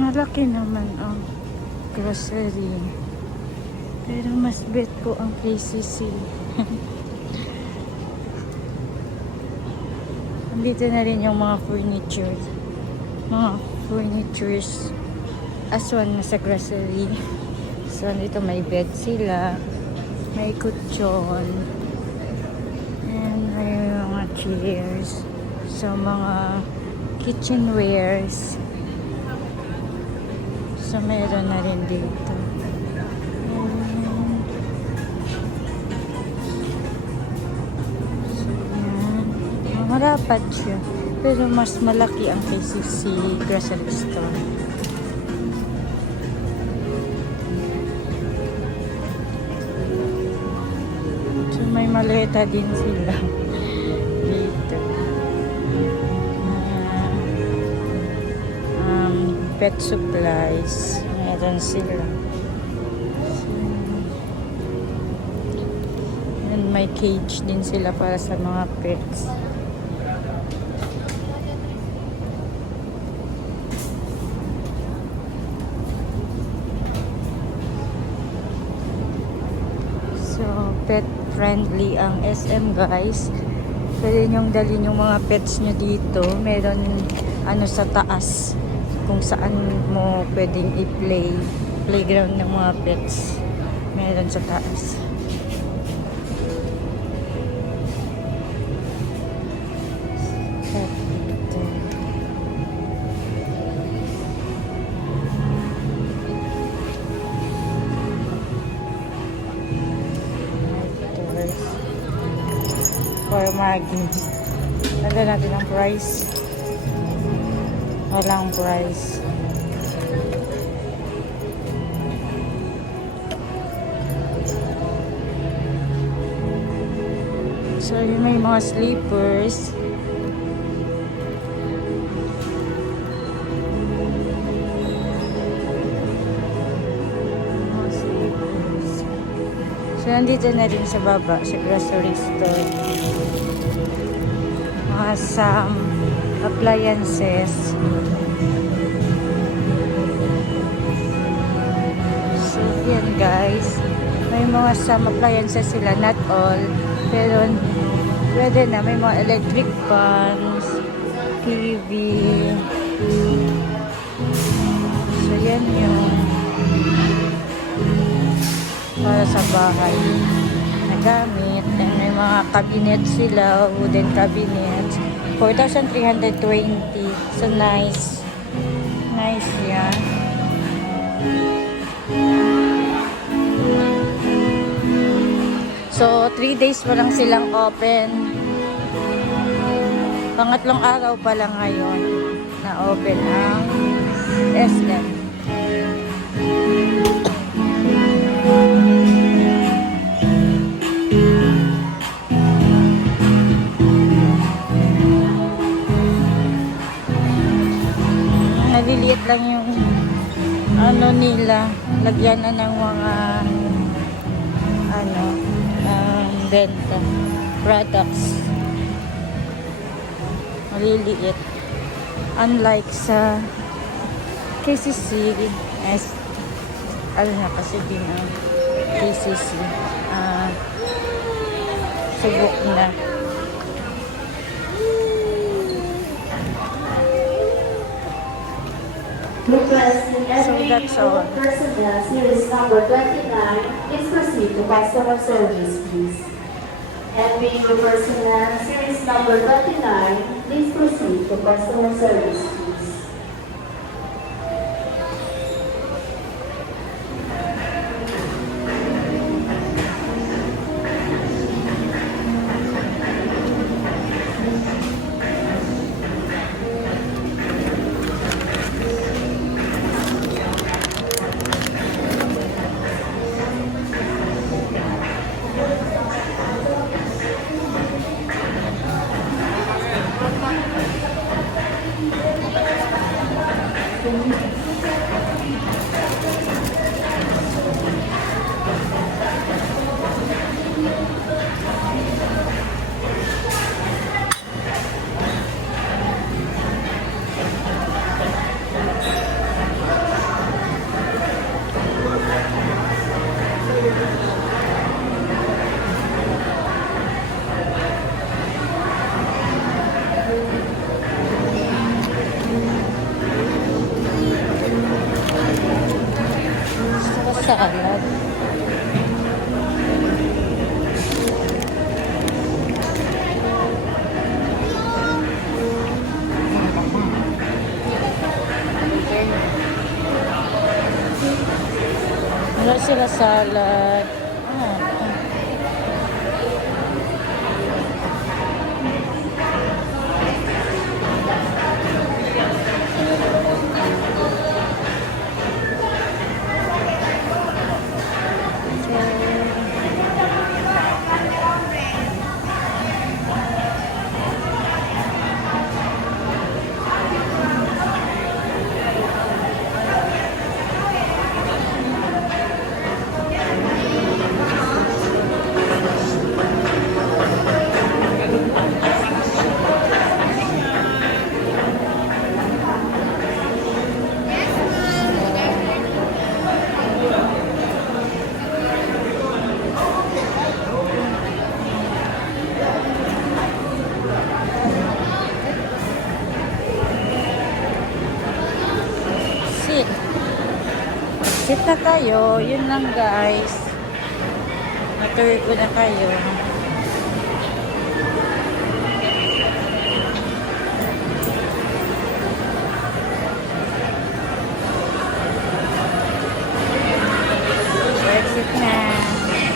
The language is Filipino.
Malaki naman ang grocery. Pero mas bet ko ang KCC. Dito na rin yung mga furniture. Mga furnitures. Aswan na sa grocery. So, dito may bed sila. May kutsyon. And may mga chairs. So, mga kitchenwares. So, meron na rin dito. So, yan. Marapat siya. Pero mas malaki ang KCC grocery store. So, may maleta din sila. Dito. Pet supplies. Meron sila. And may cage din sila para sa mga pets. So, pet friendly ang SM, guys. Pwede nyong dalhin yung mga pets nyo dito. Meron ano sa taas kung saan mo pwedeng i-play. Playground ng mga pets. Meron sa taas. For Maggie. Tanda natin ang price. Walang price. So, yun may mga sleepers. So, nandito na rin sa baba, sa grocery store. Mga some appliances. So, yan guys. May mga some appliances sila, not all. Pero, pwede na. May mga electric fans, TV. So, yan yung para sa bahay na gamit. And may mga cabinet sila, wooden cabinet. 4,320. So, nice. Nice yan. So, 3 days pa lang silang open. Pangatlong araw pa lang ngayon na open ang SM. Naliliit lang yung ano nila, lagyan na ng mga ano, benta products. Maliliit, unlike sa KCC ano na kasi din ang KCC subok na. So that's all. Personnel series number 29, please proceed to customer service, please. NBU personnel series number 29, please proceed to customer service, please. salad. Wala sila salad. Sit. Sit na tayo. Yun lang guys. Matuloy ko na kayo.